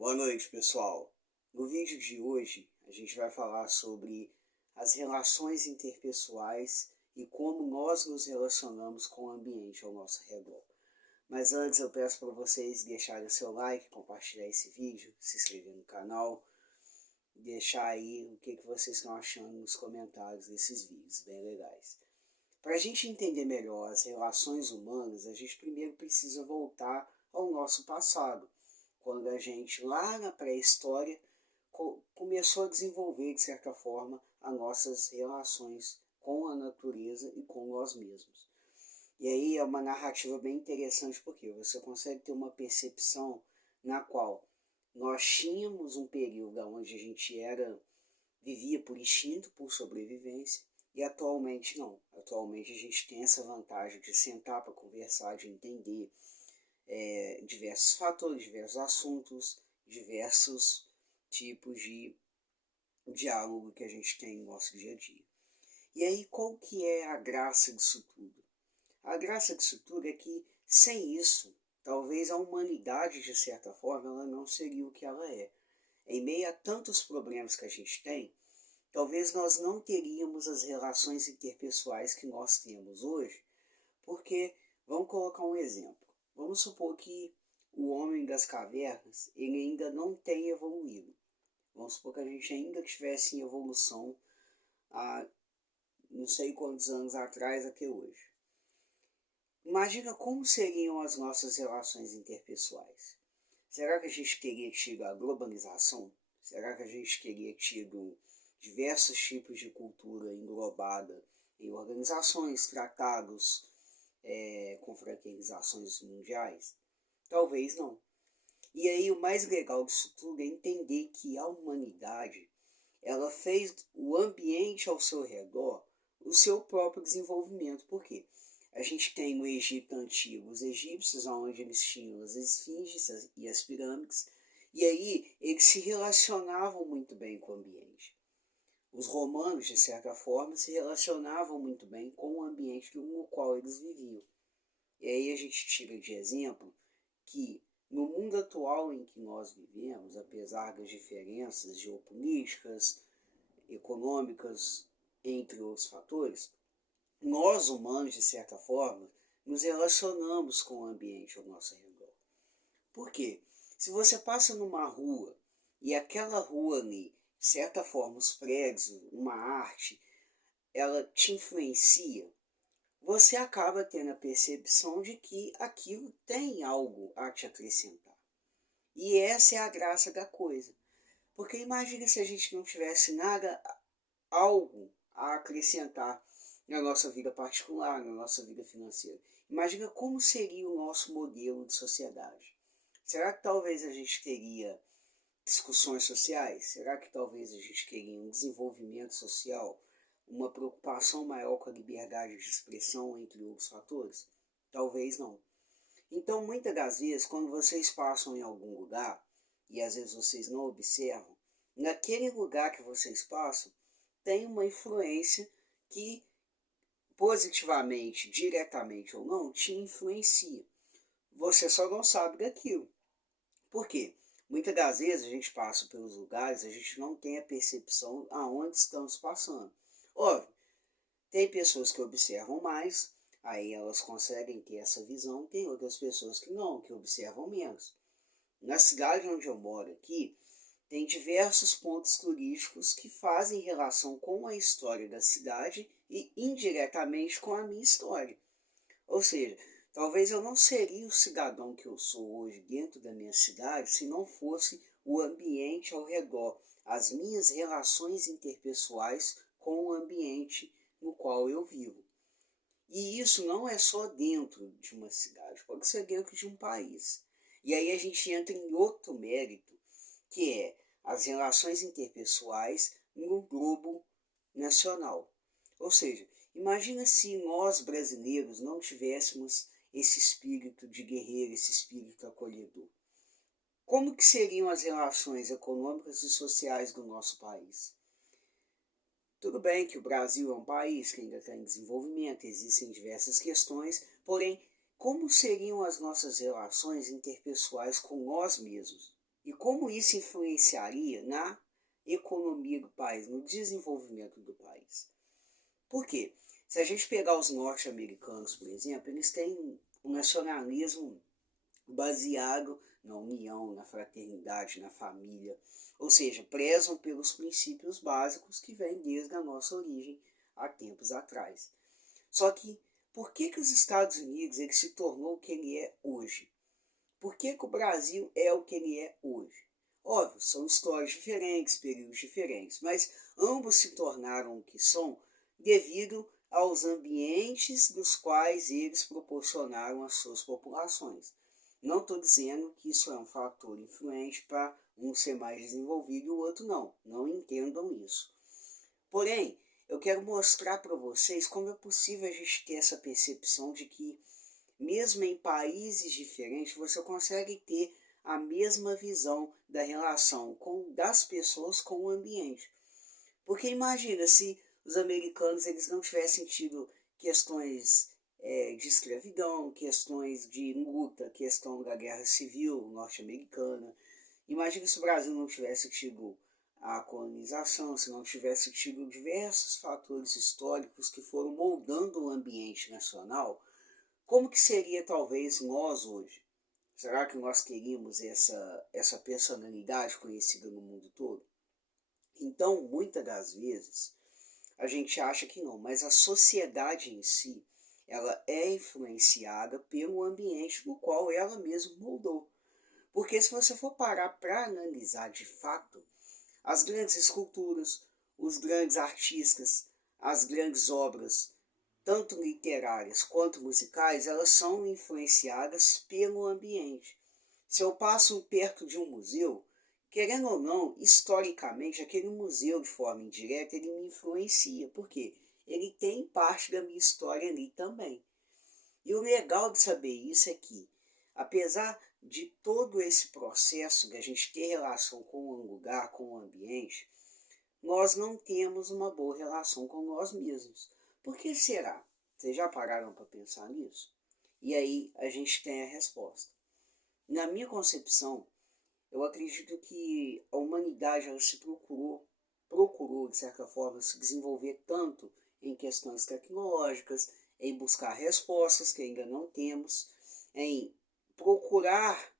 Boa noite, pessoal. No vídeo de hoje, a gente vai falar sobre as relações interpessoais e como nós nos relacionamos com o ambiente ao nosso redor. Mas antes eu peço para vocês deixarem o seu like, compartilhar esse vídeo, se inscrever no canal, deixar aí o que vocês estão achando nos comentários desses vídeos, bem legais. Para a gente entender melhor as relações humanas, a gente primeiro precisa voltar ao nosso passado, quando a gente, lá na pré-história, começou a desenvolver, de certa forma, as nossas relações com a natureza e com nós mesmos. E aí é uma narrativa bem interessante, porque você consegue ter uma percepção na qual nós tínhamos um período onde a gente vivia por instinto, por sobrevivência, e atualmente não. Atualmente a gente tem essa vantagem de sentar para conversar, de entender diversos fatores, diversos assuntos, diversos tipos de diálogo que a gente tem no nosso dia a dia. E aí, qual que é a graça disso tudo? A graça disso tudo é que, sem isso, talvez a humanidade, de certa forma, ela não seria o que ela é. Em meio a tantos problemas que a gente tem, talvez nós não teríamos as relações interpessoais que nós temos hoje, porque, vamos colocar um exemplo. Vamos supor que o homem das cavernas ele ainda não tem evoluído. Vamos supor que a gente ainda estivesse em evolução há não sei quantos anos atrás até hoje. Imagina como seriam as nossas relações interpessoais. Será que a gente teria tido a globalização? Será que a gente teria tido diversos tipos de cultura englobada em organizações, tratados, com fraternizações mundiais? Talvez não. E aí o mais legal disso tudo é entender que a humanidade ela fez o ambiente ao seu redor o seu próprio desenvolvimento. Por quê? A gente tem no Egito antigo os egípcios, onde eles tinham as esfinges e as pirâmides, e aí eles se relacionavam muito bem com o ambiente. Os romanos, de certa forma, se relacionavam muito bem com o ambiente no qual eles viviam. E aí a gente tira de exemplo que no mundo atual em que nós vivemos, apesar das diferenças geopolíticas, econômicas, entre outros fatores, nós humanos, de certa forma, nos relacionamos com o ambiente ao nosso redor. Por quê? Se você passa numa rua e aquela rua ali, de certa forma, os prédios, uma arte, ela te influencia, você acaba tendo a percepção de que aquilo tem algo a te acrescentar. E essa é a graça da coisa. Porque imagina se a gente não tivesse nada, algo a acrescentar na nossa vida particular, na nossa vida financeira. Imagina como seria o nosso modelo de sociedade. Será que talvez a gente teria discussões sociais? Será que talvez a gente teria um desenvolvimento social? Uma preocupação maior com a liberdade de expressão, entre outros fatores? Talvez não. Então, muitas das vezes, quando vocês passam em algum lugar, e às vezes vocês não observam, naquele lugar que vocês passam, tem uma influência que, positivamente, diretamente ou não, te influencia. Você só não sabe daquilo. Por quê? Muitas das vezes a gente passa pelos lugares, a gente não tem a percepção aonde estamos passando. Óbvio, tem pessoas que observam mais, aí elas conseguem ter essa visão, tem outras pessoas que não, que observam menos. Na cidade onde eu moro aqui, tem diversos pontos turísticos que fazem relação com a história da cidade e indiretamente com a minha história. Ou seja, talvez eu não seria o cidadão que eu sou hoje dentro da minha cidade se não fosse o ambiente ao redor, as minhas relações interpessoais com o ambiente no qual eu vivo. E isso não é só dentro de uma cidade, pode ser dentro de um país. E aí a gente entra em outro mérito, que é as relações interpessoais no globo nacional. Ou seja, imagina se nós brasileiros não tivéssemos esse espírito de guerreiro, esse espírito acolhedor. Como que seriam as relações econômicas e sociais do nosso país? Tudo bem que o Brasil é um país que ainda está em desenvolvimento, existem diversas questões, porém, como seriam as nossas relações interpessoais com nós mesmos e como isso influenciaria na economia do país, no desenvolvimento do país. Por quê? Se a gente pegar os norte-americanos, por exemplo, eles têm um nacionalismo baseado na união, na fraternidade, na família, ou seja, prezam pelos princípios básicos que vêm desde a nossa origem há tempos atrás. Só que por que os Estados Unidos ele se tornou o que ele é hoje? Por que o Brasil é o que ele é hoje? Óbvio, são histórias diferentes, períodos diferentes, mas ambos se tornaram o que são devido aos ambientes dos quais eles proporcionaram às suas populações. Não estou dizendo que isso é um fator influente para um ser mais desenvolvido e o outro não. Não entendam isso. Porém, eu quero mostrar para vocês como é possível a gente ter essa percepção de que, mesmo em países diferentes, você consegue ter a mesma visão da relação das pessoas com o ambiente. Porque imagina se os americanos eles não tivessem tido questões de escravidão, questões de luta, questão da guerra civil norte-americana. Imagina se o Brasil não tivesse tido a colonização, se não tivesse tido diversos fatores históricos que foram moldando o ambiente nacional, como que seria talvez nós hoje? Será que nós queríamos essa personalidade conhecida no mundo todo? Então, muitas das vezes, a gente acha que não, mas a sociedade em si, ela é influenciada pelo ambiente no qual ela mesma moldou. Porque se você for parar para analisar de fato, as grandes esculturas, os grandes artistas, as grandes obras, tanto literárias quanto musicais, elas são influenciadas pelo ambiente. Se eu passo perto de um museu, querendo ou não, historicamente, aquele museu, de forma indireta, ele me influencia. Por quê? Ele tem parte da minha história ali também. E o legal de saber isso é que, apesar de todo esse processo de a gente ter relação com o lugar, com o ambiente, nós não temos uma boa relação com nós mesmos. Por que será? Vocês já pararam para pensar nisso? E aí a gente tem a resposta. Na minha concepção, eu acredito que a humanidade ela se procurou, de certa forma, se desenvolver tanto em questões tecnológicas, em buscar respostas que ainda não temos, em procurar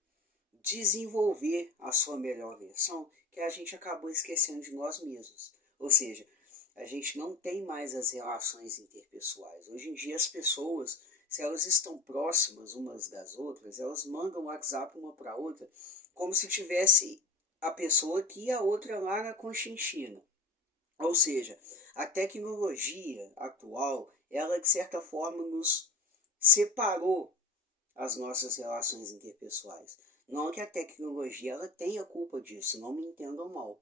desenvolver a sua melhor versão, que a gente acabou esquecendo de nós mesmos. Ou seja, a gente não tem mais as relações interpessoais. Hoje em dia as pessoas, se elas estão próximas umas das outras, elas mandam WhatsApp uma para outra como se tivesse a pessoa aqui e a outra lá na Conchinchina. Ou seja, a tecnologia atual, ela de certa forma nos separou as nossas relações interpessoais. Não que a tecnologia ela tenha culpa disso, não me entendam mal.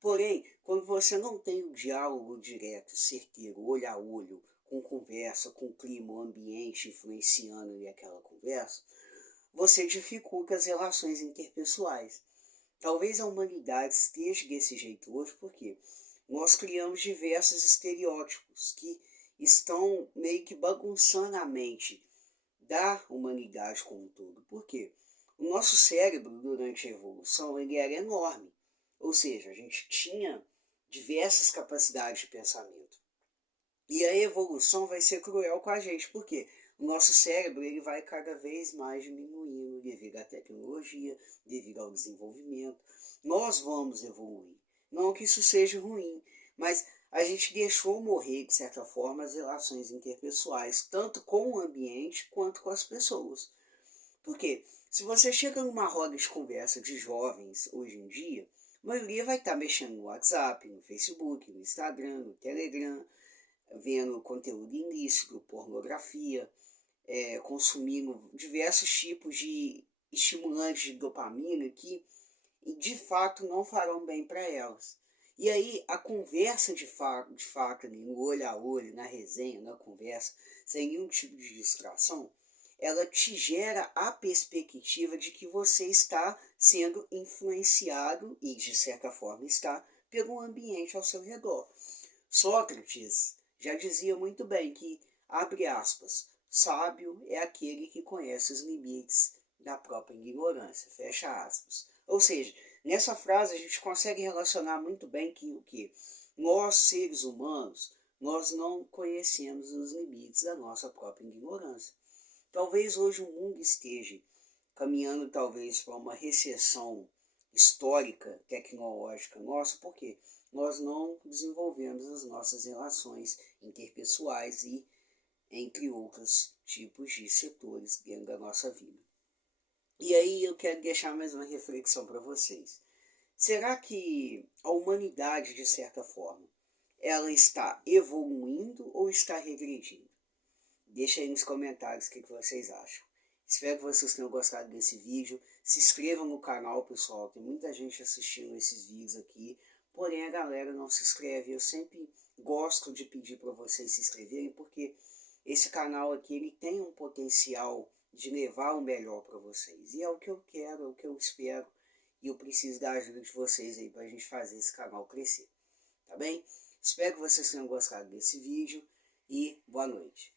Porém, quando você não tem o diálogo direto, certeiro, olho a olho, com conversa, com clima, o ambiente influenciando ali aquela conversa, você dificulta as relações interpessoais. Talvez a humanidade esteja desse jeito hoje porque nós criamos diversos estereótipos que estão meio que bagunçando a mente da humanidade como um todo. Por quê? O nosso cérebro, durante a evolução, ele era enorme. Ou seja, a gente tinha diversas capacidades de pensamento. E a evolução vai ser cruel com a gente. Por quê? O nosso cérebro ele vai cada vez mais diminuindo devido à tecnologia, devido ao desenvolvimento. Nós vamos evoluir. Não que isso seja ruim, mas a gente deixou morrer, de certa forma, as relações interpessoais, tanto com o ambiente quanto com as pessoas. Por quê? Se você chega numa roda de conversa de jovens hoje em dia, a maioria vai estar mexendo no WhatsApp, no Facebook, no Instagram, no Telegram, vendo conteúdo ilícito, pornografia, consumindo diversos tipos de estimulantes de dopamina que de fato não farão bem para elas. E aí a conversa de fato ali, no olho a olho, na resenha, na conversa, sem nenhum tipo de distração, ela te gera a perspectiva de que você está sendo influenciado, e de certa forma está, pelo ambiente ao seu redor. Sócrates já dizia muito bem que, abre aspas, sábio é aquele que conhece os limites da própria ignorância, fecha aspas. Ou seja, nessa frase a gente consegue relacionar muito bem que o que nós, seres humanos, nós não conhecemos os limites da nossa própria ignorância. Talvez hoje o mundo esteja caminhando talvez para uma recessão histórica, tecnológica nossa, porque nós não desenvolvemos as nossas relações interpessoais e entre outros tipos de setores dentro da nossa vida. E aí eu quero deixar mais uma reflexão para vocês. Será que a humanidade, de certa forma, ela está evoluindo ou está regredindo? Deixa aí nos comentários o que vocês acham. Espero que vocês tenham gostado desse vídeo. Se inscrevam no canal, pessoal. Tem muita gente assistindo esses vídeos aqui. Porém, a galera não se inscreve. Eu sempre gosto de pedir para vocês se inscreverem, porque esse canal aqui ele tem um potencial de levar o melhor para vocês. E é o que eu quero, é o que eu espero. E eu preciso da ajuda de vocês aí para a gente fazer esse canal crescer. Tá bem? Espero que vocês tenham gostado desse vídeo e boa noite.